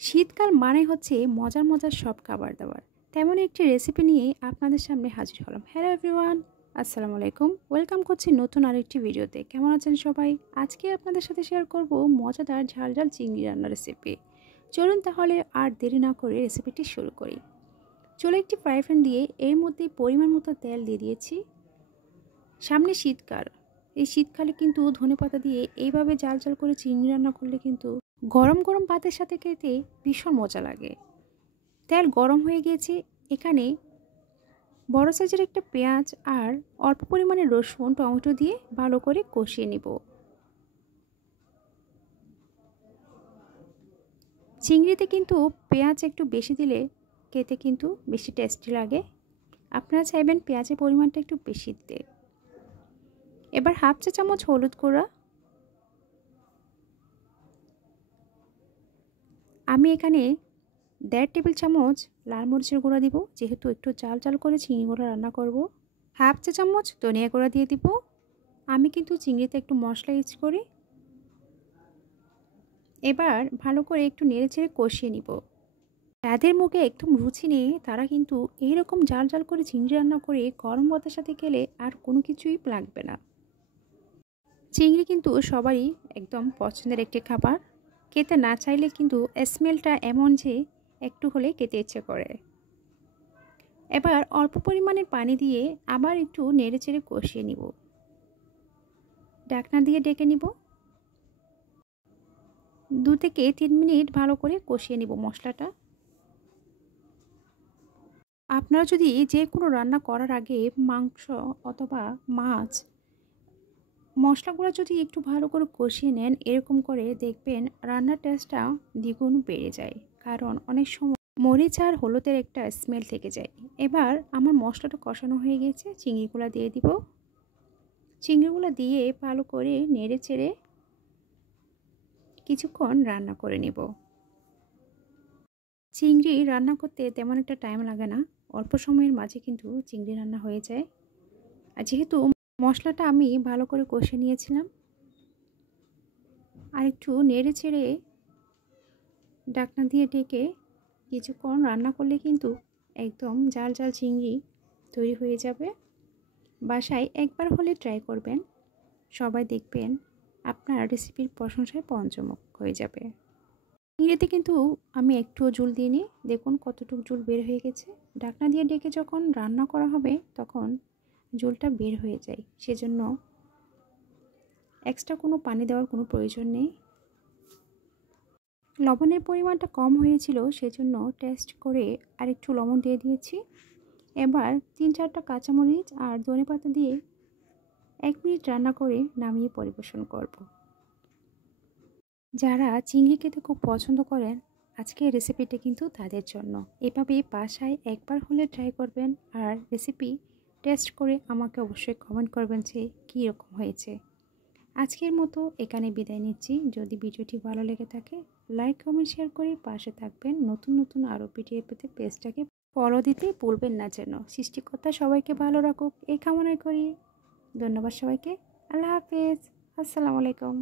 শীতকাল মানে হচ্ছে মজার মজার সব খাবার দাবার। তেমন একটি রেসিপি নিয়ে আপনাদের সামনে হাজির হলাম। হ্যালো এভরিওয়ান, আসসালামু আলাইকুম। ওয়েলকাম করছি নতুন আরেকটি ভিডিওতে। কেমন আছেন সবাই? আজকে আপনাদের সাথে শেয়ার করব মজাদার ঝাল ঝাল চিংড়ি রান্নার রেসিপি। চলুন তাহলে আর দেরি না করে রেসিপিটি শুরু করি। চলো একটি ফ্রাই প্যান দিয়ে এর মধ্যে পরিমাণ মতো তেল দিয়ে দিয়েছি। সামনে শীতকাল, এই শীতকালে কিন্তু ধনেপাতা দিয়ে এইভাবে জাল জাল করে চিংড়ি রান্না করলে কিন্তু গরম গরম ভাতের সাথে খেতে ভীষণ মজা লাগে। তেল গরম হয়ে গিয়েছে। এখানে বড় সাইজের একটা পেঁয়াজ আর অল্প পরিমাণে রসুন টমেটো দিয়ে ভালো করে কষিয়ে নিব। চিংড়িতে কিন্তু পেঁয়াজ একটু বেশি দিলে খেতে কিন্তু বেশি টেস্টি লাগে। আপনারা চাইবেন পেঁয়াজের পরিমাণটা একটু বেশি দিতে। এবার হাফ চা চামচ হলুদ গুঁড়া, আমি এখানে 1.5 টেবিল চামচ লাল মরিচের গুঁড়া দিব, যেহেতু একটু জাল জাল করে চিংড়িগুলো রান্না করব। হাফ চা চামচ ধনিয়া গুঁড়া দিয়ে দিব। আমি কিন্তু চিংড়িতে একটু মশলা ইউজ করি। এবার ভালো করে একটু নেড়েচেড়ে কষিয়ে নিব। যাদের মুখে একদম রুচি নেই তারা কিন্তু এইরকম জাল জাল করে চিংড়ি রান্না করে গরম ভাতের সাথে খেলে আর কোনো কিছুই লাগবে না। চিংড়ি কিন্তু সবারই একদম পছন্দের একটি খাবার। খেতে না চাইলে কিন্তু স্মেলটা এমন যে একটু হলে খেতে ইচ্ছে করে। এবার অল্প পরিমাণে পানি দিয়ে আবার একটু নেড়েচেড়ে কষিয়ে নিব। ঢাকনা দিয়ে ঢেকে নিব। 2 থেকে 3 মিনিট ভালো করে কষিয়ে নিব মশলাটা। আপনারা যদি যে কোনো রান্না করার আগে মাংস অথবা মাছ মশলাগুলো যদি একটু ভালো করে কষিয়ে নেন, এরকম করে দেখবেন রান্নার টেস্টটা দ্বিগুণ বেড়ে যায়। কারণ অনেক সময় মরিচ আর হলুদের একটা স্মেল থেকে যায়। এবার আমার মশলাটা কষানো হয়ে গেছে, চিংড়িগুলো দিয়ে দিব। চিংড়িগুলো দিয়ে ভালো করে নেড়ে চেড়ে কিছুক্ষণ রান্না করে নেব। চিংড়ি রান্না করতে তেমন একটা টাইম লাগে না, অল্প সময়ের মাঝে কিন্তু চিংড়ি রান্না হয়ে যায়। আর যেহেতু মশলাটা আমি ভালো করে কষে নিয়েছিলাম, আর একটু নেড়ে চেড়ে ঢাকনা দিয়ে ঢেকে কিছুক্ষণ রান্না করলে কিন্তু একদম জাল জাল চিংড়ি তৈরি হয়ে যাবে। বাসায় একবার হলে ট্রাই করবেন, সবাই দেখবেন আপনার রেসিপির প্রশংসায় পঞ্চমুখ হয়ে যাবে। চিংড়িতে কিন্তু আমি একটুও ঝোল দিইনি, দেখুন কতটুকু ঝোল বের হয়ে গেছে। ঢাকনা দিয়ে ঢেকে যখন রান্না করা হবে তখন ঝোলটা বের হয়ে যায়, সেজন্য এক্সট্রা কোনো পানি দেওয়ার কোনো প্রয়োজন নেই। লবণের পরিমাণটা কম হয়েছিল, সেজন্য টেস্ট করে আরেকটু লবণ দিয়ে দিয়েছি। এবার 3-4টা কাঁচামরিচ আর ধনেপাতা দিয়ে 1 মিনিট রান্না করে নামিয়ে পরিবেশন করব। যারা চিংড়ি খেতে খুব পছন্দ করেন আজকের রেসিপিটা কিন্তু তাদের জন্য। এভাবে বাসায় একবার হলে ট্রাই করবেন আর রেসিপি টেস্ট করে আমাকে অবশ্যই কমেন্ট করবেন যে কীরকম হয়েছে। আজকের মতো এখানে বিদায় নিচ্ছি। যদি ভিডিওটি ভালো লেগে থাকে লাইক কমেন্ট শেয়ার করে পাশে থাকবেন। নতুন নতুন আরও ভিডিও পেতে পেজটাকে ফলো দিতে ভুলবেন না যেন। সৃষ্টিকর্তা সবাইকে ভালো রাখুক এই কামনাই করি। ধন্যবাদ সবাইকে। আল্লাহ হাফেজ। আসসালামু আলাইকুম।